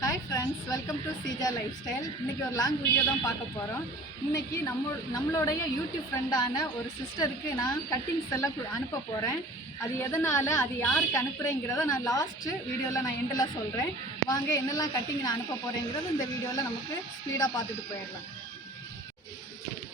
Hi friends welcome to Seeja lifestyle இன்றைக்கி ஒரு long video தான் பார்க்க போகிறோம் இன்றைக்கி நம்ம நம்மளுடைய யூடியூப் ஃப்ரெண்டான ஒரு சிஸ்டருக்கு நான் கட்டிங்ஸ் எல்லாம் அனுப்ப போகிறேன் அது எதனால் அது யாருக்கு அனுப்புகிறேங்கிறத நான் லாஸ்ட்டு வீடியோவில் நான் எண்டில் சொல்கிறேன் வாங்க என்னெல்லாம் கட்டிங் நான் அனுப்ப போகிறேங்கிறது இந்த வீடியோவில் நமக்கு ஸ்பீடாக பார்த்துட்டு போயிடலாம்.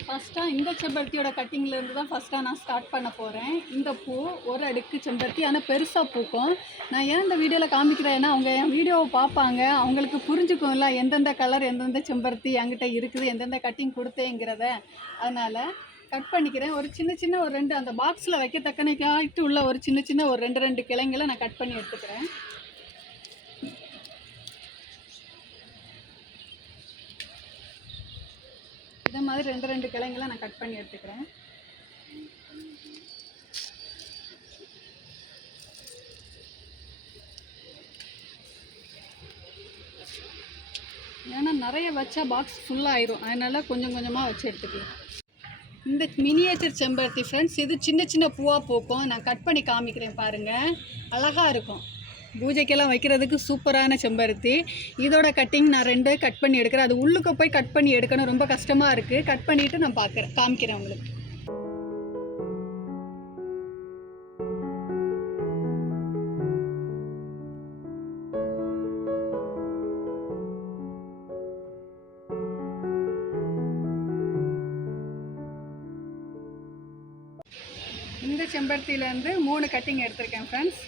ஃபஸ்ட்டாக இந்த செம்பருத்தியோட கட்டிங்லேருந்து தான் ஃபஸ்ட்டாக நான் ஸ்டார்ட் பண்ண போகிறேன் இந்த பூ ஒரு அடுக்கு செம்பருத்தி ஆனால் பெருசாக பூக்கும். நான் ஏன் இந்த வீடியோவில் காமிக்கிறேன்னா அவங்க என் வீடியோவை பார்ப்பாங்க. அவங்களுக்கு புரிஞ்சுக்கும்ல எந்தெந்த கலர் எந்தெந்த செம்பருத்தி என்கிட்ட இருக்குது எந்தெந்த கட்டிங் கொடுத்தேங்கிறத. அதனால் கட் பண்ணிக்கிறேன். ஒரு சின்ன சின்ன ஒரு ரெண்டு அந்த பாக்ஸில் வைக்கத்தக்கனைக்காயிட்டு உள்ள ஒரு சின்ன சின்ன ஒரு ரெண்டு ரெண்டு கிளைங்களை நான் கட் பண்ணி எடுத்துக்கிறேன். மாதிரி ரெண்டு ரெண்டு கிளைங்களை நான் கட் பண்ணி எடுத்துக்கிறேன். ஏன்னா நிறைய வச்சா பாக்ஸ் ஃபுல்லாக ஆயிரும். அதனால் கொஞ்சம் கொஞ்சமாக வச்சு எடுத்துக்கலாம். இந்த மினியேச்சர் செம்பருத்தி ஃப்ரெண்ட்ஸ் இது சின்ன சின்ன பூவாக பூக்கும். நான் கட் பண்ணி காமிக்கிறேன் பாருங்கள் அழகாக இருக்கும். பூஜைக்கெல்லாம் வைக்கிறதுக்கு சூப்பரான செம்பருத்தி. இதோட கட்டிங் நான் ரெண்டு கட் பண்ணி எடுக்கிறேன். அது உள்ளுக்கு போய் கட் பண்ணி எடுக்கணும். ரொம்ப கஷ்டமாக இருக்குது கட் பண்ணிவிட்டு நான் பார்க்குறேன் காமிக்கிறேன் உங்களுக்கு. இந்த செம்பருத்தியிலேருந்து மூணு கட்டிங் எடுத்திருக்கேன் ஃப்ரெண்ட்ஸ்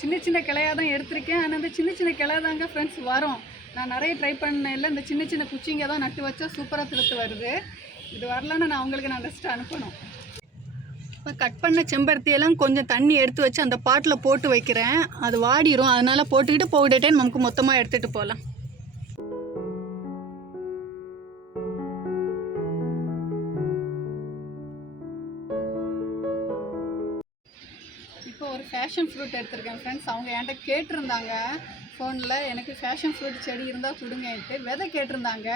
சின்ன சின்ன கிளையாக தான் எடுத்திருக்கேன். ஆனால் அந்த சின்ன சின்ன கிளை தாங்க ஃப்ரெண்ட்ஸ் வரும். நான் நிறைய ட்ரை பண்ணல இந்த சின்ன சின்ன குச்சிங்க தான் நட்டு வச்சா சூப்பராக திருத்து வருது. இது வரலன்னா நான் உங்களுக்கு நான் லிஸ்ட்டு அனுப்பணும். இப்போ கட் பண்ண செம்பருத்தியெல்லாம் கொஞ்சம் தண்ணி எடுத்து வச்சு அந்த பாட்டில் போட்டு வைக்கிறேன். அது வாடிரும். அதனால் போட்டுக்கிட்டு போட்டுட்டே நமக்கு மொத்தமாக எடுத்துகிட்டு போகலாம் ஃபேஷன் ஃப்ரூட் எடுத்திருக்கேன் ஃப்ரெண்ட்ஸ் அவங்க என்கிட்ட கேட்டிருந்தாங்க ஃபோனில் எனக்கு ஃபேஷன் ஃப்ரூட் செடி இருந்தால் கொடுங்கன்ட்டு. விதை கேட்டிருந்தாங்க.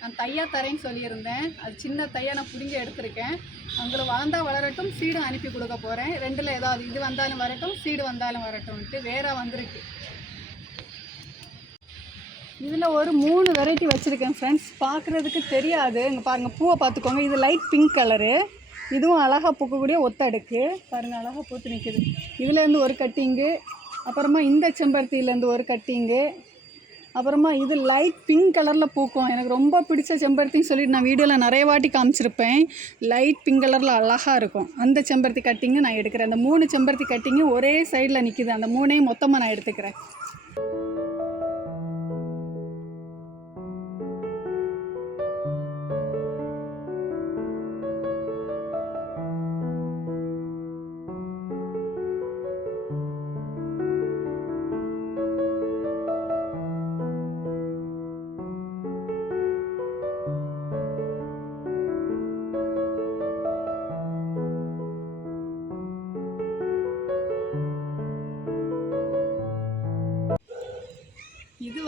நான் தையா தரேன்னு சொல்லியிருந்தேன். அது சின்ன தையா நான் பிடுங்கி எடுத்திருக்கேன். அவங்கள வளர்ந்தால் வளரட்டும் சீடும் அனுப்பி கொடுக்க போகிறேன் ரெண்டில் ஏதாவது இது வந்தாலும் வரட்டும் சீடு வந்தாலும் வரட்டும்ன்ட்டு வேற வந்திருக்கு. இதில் ஒரு மூணு வெரைட்டி வச்சுருக்கேன் ஃப்ரெண்ட்ஸ் பார்க்குறதுக்கு தெரியாது. இங்கே பாருங்கள் பூவை பார்த்துக்கோங்க. இது லைட் பிங்க் கலரு இதுவும் அழகாக பூக்கக்கூடிய ஒத்தடுக்கு. பாருங்கள் அழகாக பூத்து நிற்கிது இதுலேருந்து ஒரு கட்டிங்கு அப்புறமா இந்த செம்பருத்தியிலேருந்து ஒரு கட்டிங்கு அப்புறமா இது லைட் பிங்க் கலரில் பூக்கும். எனக்கு ரொம்ப பிடிச்ச செம்பருத்தின்னு சொல்லிட்டு நான் வீடியோவில் நிறைய வாட்டி காமிச்சிருப்பேன். லைட் பிங்க் கலரில் அழகாக இருக்கும். அந்த செம்பருத்தி கட்டிங்கு நான் எடுக்கிறேன். அந்த மூணு செம்பருத்தி கட்டிங்கு ஒரே சைடில் நிற்கிது அந்த மூணையும் மொத்தமாக நான் எடுத்துக்கிறேன்.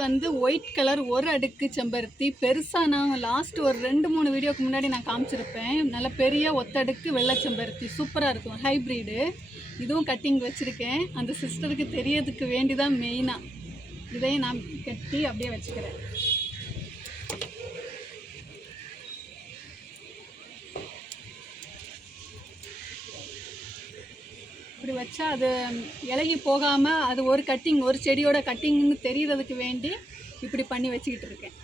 வந்து ஒயிட் கலர் ஒரு அடுக்கு செம்பருத்தி. பெருசாக நான் லாஸ்ட் ஒரு ரெண்டு மூணு வீடியோக்கு முன்னாடி நான் காமிச்சிருப்பேன். நல்ல பெரிய ஒத்தடுக்கு வெள்ளை செம்பருத்தி. சூப்பராக இருக்கும். ஹைப்ரிடு இதுவும் கட்டிங் வச்சுருக்கேன். அந்த சிஸ்டருக்கு தெரியறதுக்கு வேண்டி தான் மெயினாக இதையும் நான் கட்டி அப்படியே வச்சுக்கிறேன். இப்படி வச்சா அது இலகி போகாமல் அது ஒரு கட்டிங் ஒரு செடியோட கட்டிங்னு தெரியறதுக்கு வேண்டி இப்படி பண்ணி வச்சுக்கிட்டு இருக்கேன்.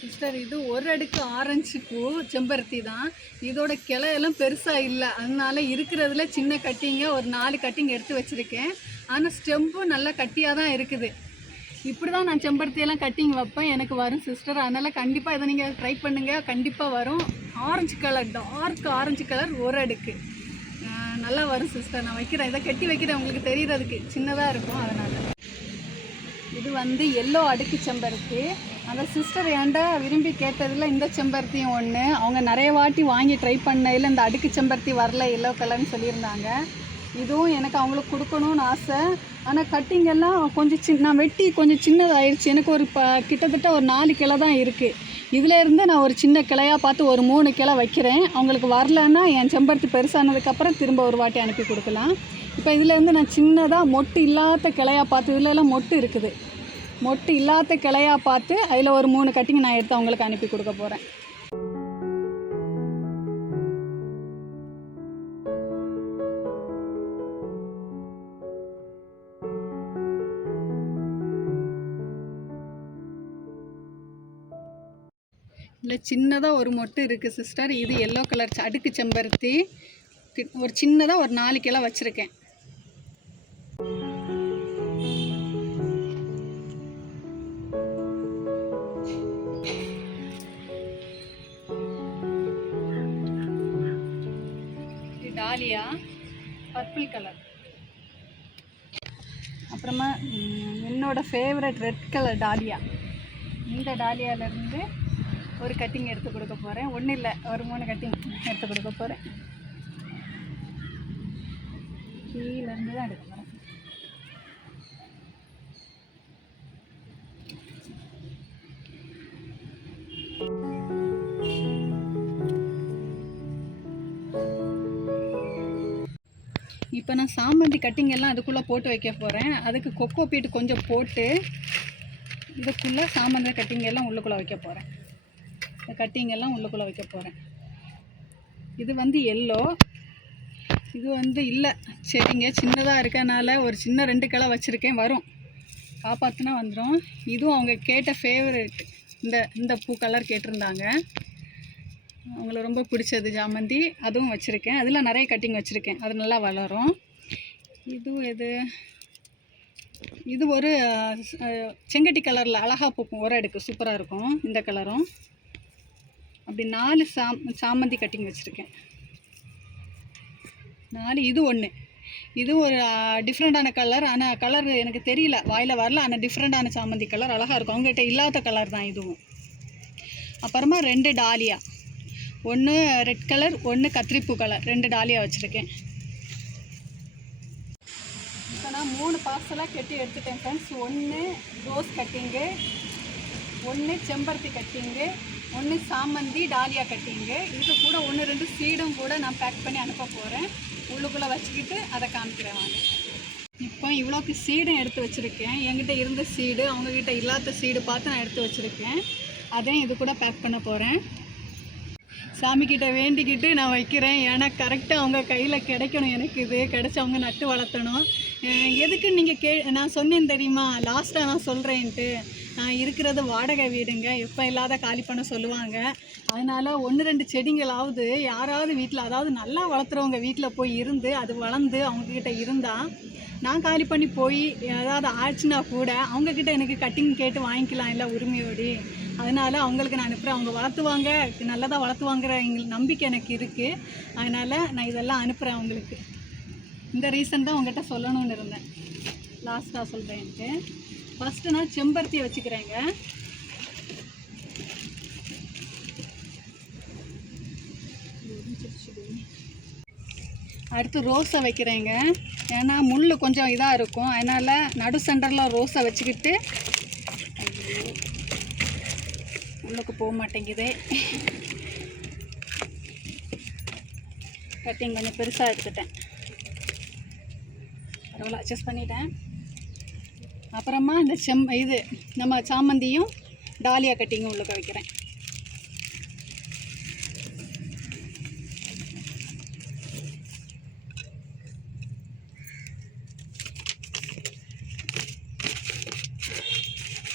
சிஸ்டர் இது ஒரு அடுக்கு ஆரஞ்சு பூ செம்பருத்தி தான். இதோட கிளையெல்லாம் பெருசாக இல்லை. அதனால இருக்கிறதுல சின்ன கட்டிங்க ஒரு நாலு கட்டிங் எடுத்து வச்சுருக்கேன். ஆனால் ஸ்டெம்பும் நல்லா கட்டியாக தான் இருக்குது. இப்படி தான் நான் செம்பருத்தியெல்லாம் கட்டிங் வைப்பேன். எனக்கு வரும் சிஸ்டர் அதனால் கண்டிப்பாக இதை நீங்கள் ட்ரை பண்ணுங்கள் கண்டிப்பாக வரும். Orange colour dark orange colour ஒரு அடுக்கு. நல்லா வரும் சிஸ்டர் நான் வைக்கிறேன். இதை கட்டி வைக்கிறேன். உங்களுக்கு தெரியறதுக்கு சின்னதாக இருக்கும் அதனால். இது வந்து எல்லோ அடுக்கு செம்பருத்தி. அந்த சிஸ்டர் ஏன்டா விரும்பி கேட்டதில் இந்த செம்பருத்தியும் ஒன்று அவங்க நிறைய வாட்டி வாங்கி ட்ரை பண்ணையில் இந்த அடுக்கு செம்பருத்தி வரல எல்லோ கலர்னு சொல்லியிருந்தாங்க. இதுவும் எனக்கு அவங்களுக்கு கொடுக்கணும்னு ஆசை. ஆனால் கட்டிங் எல்லாம் கொஞ்சம் சின்ன நான் வெட்டி கொஞ்சம் சின்னதாகிடுச்சு எனக்கு ஒரு ப கிட்டத்தட்ட ஒரு நாலு கிளை தான் இருக்குது இதில் இருந்து நான் ஒரு சின்ன கிளையாக பார்த்து ஒரு மூணு கிளை வைக்கிறேன். அவங்களுக்கு வரலன்னா என் செம்பருத்தி பெருசானதுக்கப்புறம் திரும்ப ஒரு வாட்டி அனுப்பி கொடுக்கலாம். இப்போ இதுலேருந்து நான் சின்னதாக மொட்டு இல்லாத கிளையாக பார்த்து இதுலலாம் மொட்டு இருக்குது. மொட்டு இல்லாத கிளையாக பார்த்து அதில் ஒரு மூணு கட்டிங் நான் எடுத்து அவங்களுக்கு அனுப்பி கொடுக்க போகிறேன் இல்லை சின்னதாக ஒரு மொட்டு இருக்குது சிஸ்டர் இது எல்லோ கலர் அடுக்கு செம்பருத்தி. ஒரு சின்னதாக ஒரு நாலு கிலோ வச்சுருக்கேன். டாலியா பர்பிள் கலர் அப்புறமா என்னோடய என்னோட ஃபேவரட் ரெட் கலர் டாலியா இந்த டாலியாவிலேருந்து ஒரு கட்டிங் எடுத்து கொடுக்க போகிறேன் ஒன்றும் இல்லை ஒரு மூணு கட்டிங் எடுத்து கொடுக்க போகிறேன் கீழேருந்து தான் எடுக்க போகிறேன் இப்போ நான் சாமந்தி கட்டிங் எல்லாம் அதுக்குள்ளே போட்டு வைக்க போகிறேன் அதுக்கு கொக்கோ பீட் கொஞ்சம் போட்டு இதுக்குள்ளே சாமந்தி கட்டிங் எல்லாம் உள்ளுக்குள்ளே வைக்க போகிறேன் இந்த கட்டிங்கெல்லாம் உள்ளுக்குள்ளே வைக்க போகிறேன் இது வந்து எல்லோ. இது வந்து இல்லை. சரிங்க சின்னதாக இருக்கனால ஒரு சின்ன ரெண்டு கிளை வச்சுருக்கேன் வரும். காப்பாற்றுனா வந்துடும் இதுவும் அவங்க கேட்ட ஃபேவரட் இந்த இந்த பூ கலர் கேட்டிருந்தாங்க. அவங்கள ரொம்ப பிடிச்சது ஜாமந்தி. அதுவும் வச்சுருக்கேன். அதில் நிறைய கட்டிங் வச்சுருக்கேன். அது நல்லா வளரும். இதுவும் எது? இது ஒரு செங்கட்டி கலரில் அழகாக பூக்கும். ஒரு அடுக்கு. சூப்பராக இருக்கும். இந்த கலரும் அப்படி நாலு சாம் சாமந்தி கட்டிங் வச்சுருக்கேன். நாலு இது ஒன்று இது ஒரு டிஃப்ரெண்ட்டான கலர் ஆனால் கலர் எனக்கு தெரியல. வாயில் வரல. ஆனால் டிஃப்ரெண்ட்டான சாமந்தி கலர் அழகாக இருக்கும். அவங்ககிட்ட இல்லாத கலர் தான் இதுவும். அப்புறமா ரெண்டு டாலியா ஒன்று ரெட் கலர் ஒன்று கத்திரிப்பூ கலர் ரெண்டு டாலியா வச்சுருக்கேன். இப்போ நான் மூணு பார்சலாக கட்டி எடுத்துட்டேன் ஃப்ரெண்ட்ஸ் ஒன்று ரோஸ் கட்டிங்கு ஒன்று செம்பருத்தி கட்டிங்கு ஒன்று சாமந்தி டாலியா கட்டிங்கு இது கூட ஒன்று ரெண்டு சீடும் கூட நான் பேக் பண்ணி அனுப்ப போகிறேன் உள்ளுக்குள்ளே வச்சுக்கிட்டு அதை காமிக்கிறேன் வாங்க. இப்போ இவ்வளோக்கு சீடும் எடுத்து வச்சுருக்கேன். என்கிட்ட இருந்த சீடு அவங்கக்கிட்ட இல்லாத சீடு பார்த்து நான் எடுத்து வச்சுருக்கேன். அதையும் இது கூட பேக் பண்ண போகிறேன் சாமிக்கிட்ட வேண்டிக்கிட்டு நான் வைக்கிறேன். ஏன்னா கரெக்டாக அவங்க கையில் கிடைக்கணும் எனக்கு இது. கிடச்சி அவங்க நட்டு வளர்த்தணும். எதுக்கு நீங்கள் கே நான் சொன்னேன் தெரியுமா? லாஸ்ட்டாக நான் சொல்கிறேன்ட்டு நான் இருக்கிறது வாடகை வீடுங்க. எப்போ இல்லாத காலி பண்ண சொல்லுவாங்க. அதனால் ஒன்று ரெண்டு செடிங்களாவது யாராவது வீட்டில் அதாவது நல்லா வளர்த்துறவங்க வீட்டில் போய் இருந்து அது வளர்ந்து அவங்கக்கிட்ட இருந்தால் நான் காலி பண்ணி போய் ஏதாவது ஆச்சுன்னா கூட அவங்கக்கிட்ட எனக்கு கட்டிங் கேட்டு வாங்கிக்கலாம் இல்லை உரிமையோடி. அதனால் அவங்களுக்கு நான் அனுப்புகிறேன் அவங்க வளர்த்துவாங்க நல்லதாக வளர்த்துவாங்கிற எங்களுக்கு நம்பிக்கை எனக்கு இருக்குது அதனால் நான் இதெல்லாம் அனுப்புகிறேன் அவங்களுக்கு. இந்த ரீசன் தான் உங்கள்கிட்ட சொல்லணும்னு இருந்தேன். லாஸ்ட்டாக சொல்கிறேன் எனக்கு. ஃபஸ்ட்டு நான் செம்பருத்தியை வச்சுக்கிறேங்க. அடுத்து ரோஸை வைக்கிறேங்க. ஏன்னா முள் கொஞ்சம் இதாக இருக்கும். அதனால் நடு சென்டரில் ரோஸை வச்சுக்கிட்டு உள்ளுக்கு போக மாட்டேங்குது. கட்டிங் கொஞ்சம் பெருசாக எடுத்துட்டேன். பரவாயில்ல அட்ஜஸ்ட் பண்ணிட்டேன். அப்புறமா இந்த செம் இது நம்ம சாமந்தியும் டாலியா கட்டிங்கும் உள்ளுக்க வைக்கிறேன்.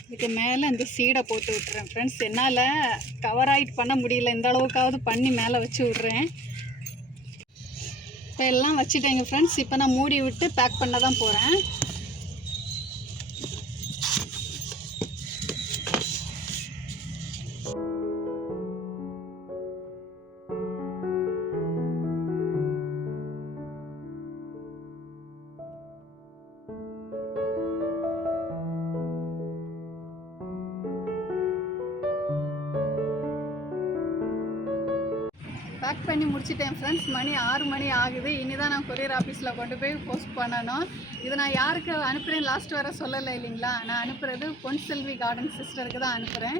இதுக்கு மேலே இந்த சீடை போட்டு விட்டுறேன். ஃப்ரெண்ட்ஸ் என்னால் கவர் ஆகிட்டு பண்ண முடியல. இந்த அளவுக்காவது பண்ணி மேலே வச்சு விட்றேன். இப்போ எல்லாம் வச்சுட்டேங்க ஃப்ரெண்ட்ஸ் இப்போ நான் மூடி விட்டு பேக் பண்ண தான் போகிறேன் பேக் பண்ணி முடிச்சிட்டேன் ஃப்ரெண்ட்ஸ் மணி ஆறு மணி ஆகுது. இனி தான் நான் கொரியர் ஆஃபீஸில் கொண்டு போய் போஸ்ட் பண்ணணும். இதை நான் யாருக்கு அனுப்புகிறேன் லாஸ்ட் வர சொல்லலை இல்லைங்களா? நான் அனுப்புகிறது பொன் செல்வி கார்டன் சிஸ்டருக்கு தான் அனுப்புகிறேன்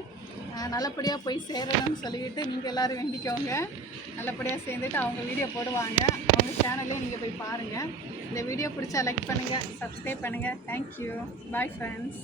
நல்லபடியாக போய் சேரணும்னு சொல்லிக்கிட்டு நீங்கள் எல்லோரும் வேண்டிக்கோங்க. நல்லபடியாக சேர்ந்துட்டு அவங்க வீடியோ போடுவாங்க. அவங்க சேனலையும் நீங்கள் போய் பாருங்கள் இந்த வீடியோ பிடிச்சா லைக் பண்ணுங்கள் சப்ஸ்கிரைப் பண்ணுங்கள் தேங்க்யூ பாய் ஃப்ரெண்ட்ஸ்